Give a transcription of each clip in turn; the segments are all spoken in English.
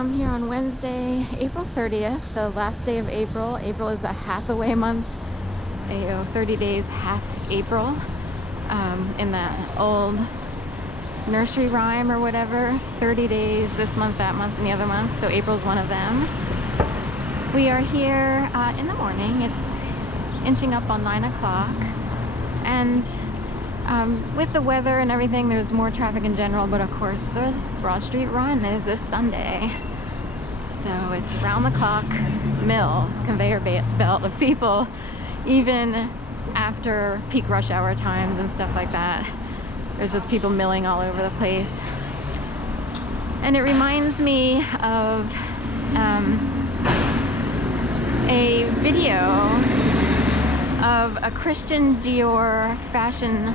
I'm here on Wednesday, April 30th, the last day of April. April is a Hathaway month, 30 days, half April, in that old nursery rhyme or whatever. 30 days this month, that month, and the other month, so April's one of them. We are here in the morning. It's inching up on 9 o'clock, and with the weather and everything, there's more traffic in general, but of course the Broad Street Run is this Sunday. So it's round the clock mill, conveyor belt of people, even after peak rush hour times and stuff like that. There's just people milling all over the place. And it reminds me of a video of a Christian Dior fashion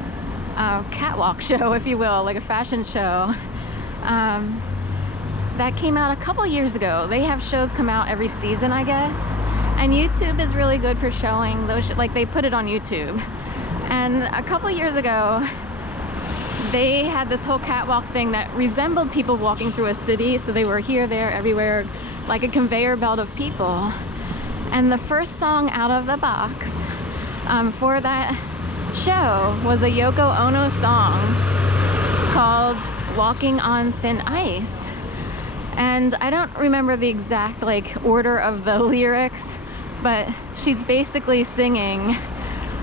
catwalk show, if you will, like a fashion show, that came out a couple years ago. They have shows come out every season, I guess, and YouTube is really good for showing those, like they put it on YouTube. And a couple years ago, they had this whole catwalk thing that resembled people walking through a city, so they were here, there, everywhere, like a conveyor belt of people. And the first song out of the box for that show was a Yoko Ono song called Walking on Thin Ice. And I don't remember the exact order of the lyrics, but she's basically singing,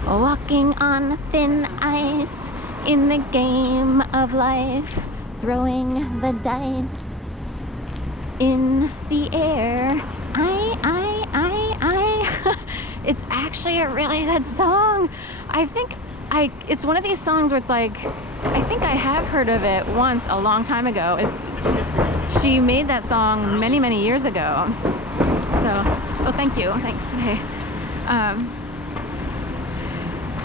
walking on thin ice in the game of life, throwing the dice in the air. It's actually a really good song. I think it's one of these songs where it's like, I think I have heard of it once a long time ago. She made that song many, many years ago. So, oh, thank you, thanks. Okay.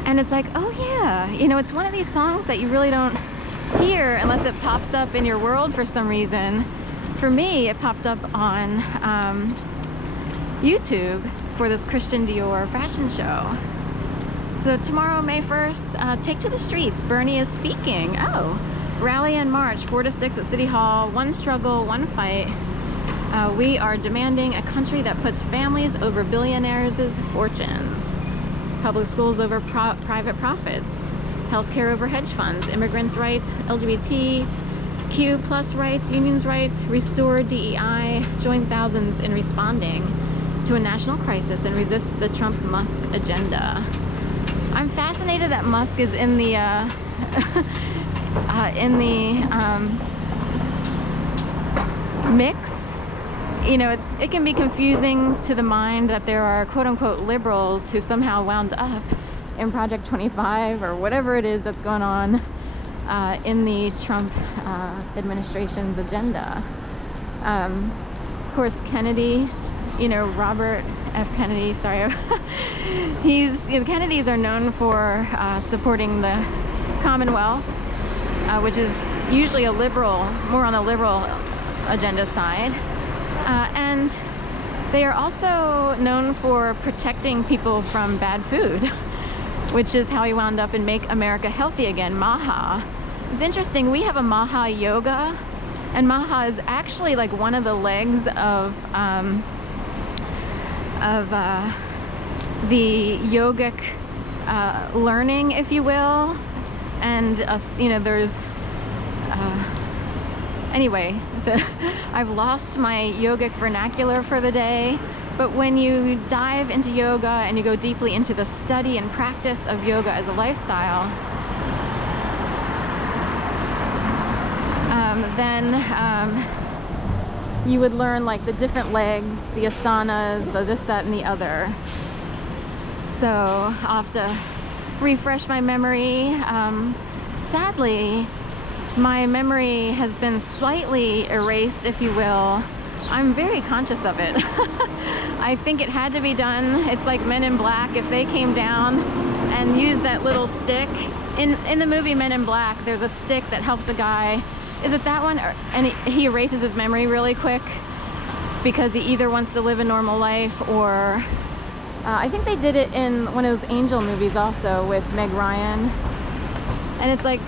And it's like, oh yeah, it's one of these songs that you really don't hear unless it pops up in your world for some reason. For me, it popped up on YouTube for this Christian Dior fashion show. So tomorrow, May 1st, take to the streets. Bernie is speaking. Oh, rally and march 4 to 6 at City Hall. One struggle, one fight. We are demanding a country that puts families over billionaires' fortunes. Public schools over private profits. Healthcare over hedge funds. Immigrants' rights. LGBTQ plus rights. Unions' rights. Restore DEI. Join thousands in responding to a national crisis and resist the Trump-Musk agenda. I'm fascinated that Musk is in the mix. It can be confusing to the mind that there are quote-unquote liberals who somehow wound up in Project 25 or whatever it is that's going on in the Trump administration's agenda. Of course, Kennedy, Robert F. Kennedy, sorry. The Kennedys are known for supporting the Commonwealth, which is usually a liberal, more on the liberal agenda side. And they are also known for protecting people from bad food, which is how he wound up in Make America Healthy Again, MAHA. It's interesting, we have a MAHA yoga, and MAHA is actually like one of the legs of the yogic learning, if you will. And there's anyway, so I've lost my yogic vernacular for the day, but when you dive into yoga and you go deeply into the study and practice of yoga as a lifestyle, then you would learn the different legs, the asanas, the this, that, and the other. So I'll have to refresh my memory. Sadly, my memory has been slightly erased, if you will. I'm very conscious of it. I think it had to be done. It's like Men in Black. If they came down and used that little stick, in the movie Men in Black, there's a stick that helps a guy. Is it that one? And he erases his memory really quick because he either wants to live a normal life or I think they did it in one of those Angel movies also with Meg Ryan. And it's like,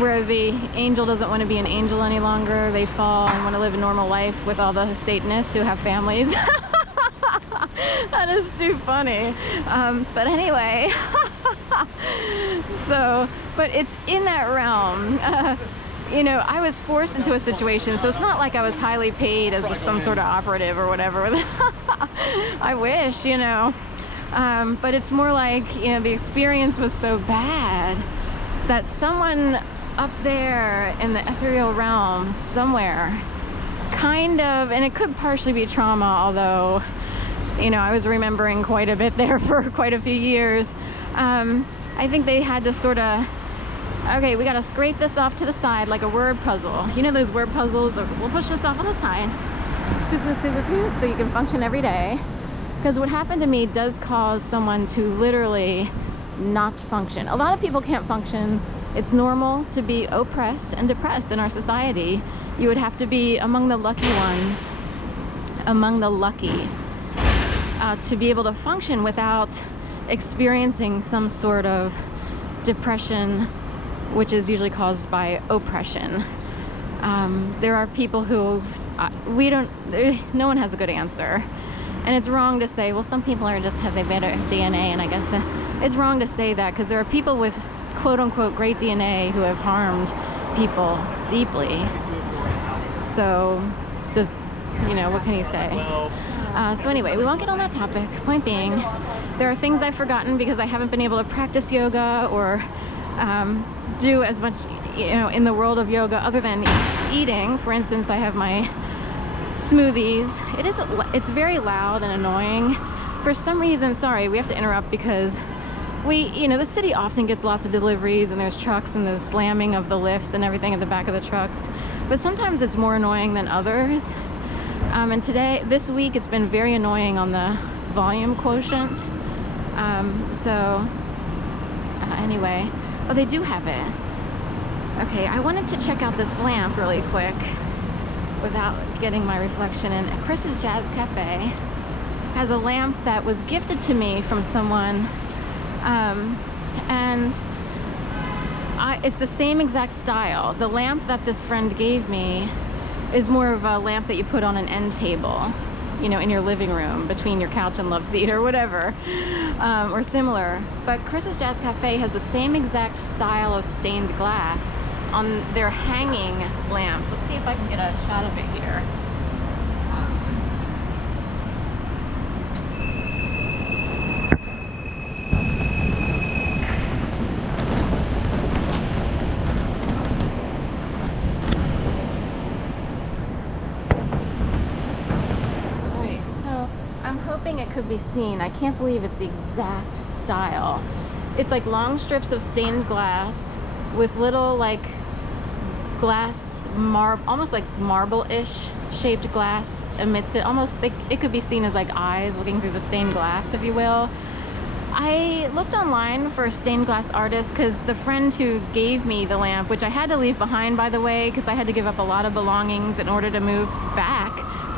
where the angel doesn't want to be an angel any longer. They fall and want to live a normal life with all the Satanists who have families. That is too funny. But anyway, so, but it's in that realm. You know, I was forced into a situation, so it's not like I was highly paid as some sort of operative or whatever. I wish, you know. But it's more like, you know, the experience was so bad that someone up there in the ethereal realm somewhere kind of, and it could partially be trauma, although, you know, I was remembering quite a bit there for quite a few years. I think they had to sort of, okay, we got to scrape this off to the side like a word puzzle. You know those word puzzles? We'll push this off on the side, scoop, scoop, scoop, scoop, so you can function every day. Because what happened to me does cause someone to literally not function. A lot of people can't function. It's normal to be oppressed and depressed in our society. You would have to be among the lucky ones, among the lucky, to be able to function without experiencing some sort of depression, which is usually caused by oppression. There are people who no one has a good answer. And it's wrong to say, well, some people are just have the better DNA, and I guess it's wrong to say that, because there are people with quote-unquote great DNA who have harmed people deeply. So, you know, what can you say? So anyway, we won't get on that topic. Point being, there are things I've forgotten because I haven't been able to practice yoga or do as much, you know, in the world of yoga other than eating. For instance, I have my smoothies. It's very loud and annoying. For some reason, sorry, we have to interrupt because you know, the city often gets lots of deliveries and there's trucks and the slamming of the lifts and everything at the back of the trucks. But sometimes it's more annoying than others. And this week, it's been very annoying on the volume quotient. Anyway, oh, they do have it. Okay, I wanted to check out this lamp really quick without getting my reflection in. Chris's Jazz Cafe has a lamp that was gifted to me from someone, and it's the same exact style. The lamp that this friend gave me is more of a lamp that you put on an end table, you know, in your living room between your couch and love seat or whatever, or similar. But Chris's Jazz Cafe has the same exact style of stained glass on their hanging lamps. Let's see if I can get a shot of it here. Alright, so I'm hoping it could be seen. I can't believe it's the exact style. It's like long strips of stained glass with little like glass almost like marble-ish shaped glass amidst it. Almost it could be seen as like eyes looking through the stained glass, if you will. I looked online for a stained glass artist because the friend who gave me the lamp, which I had to leave behind, by the way, because I had to give up a lot of belongings in order to move back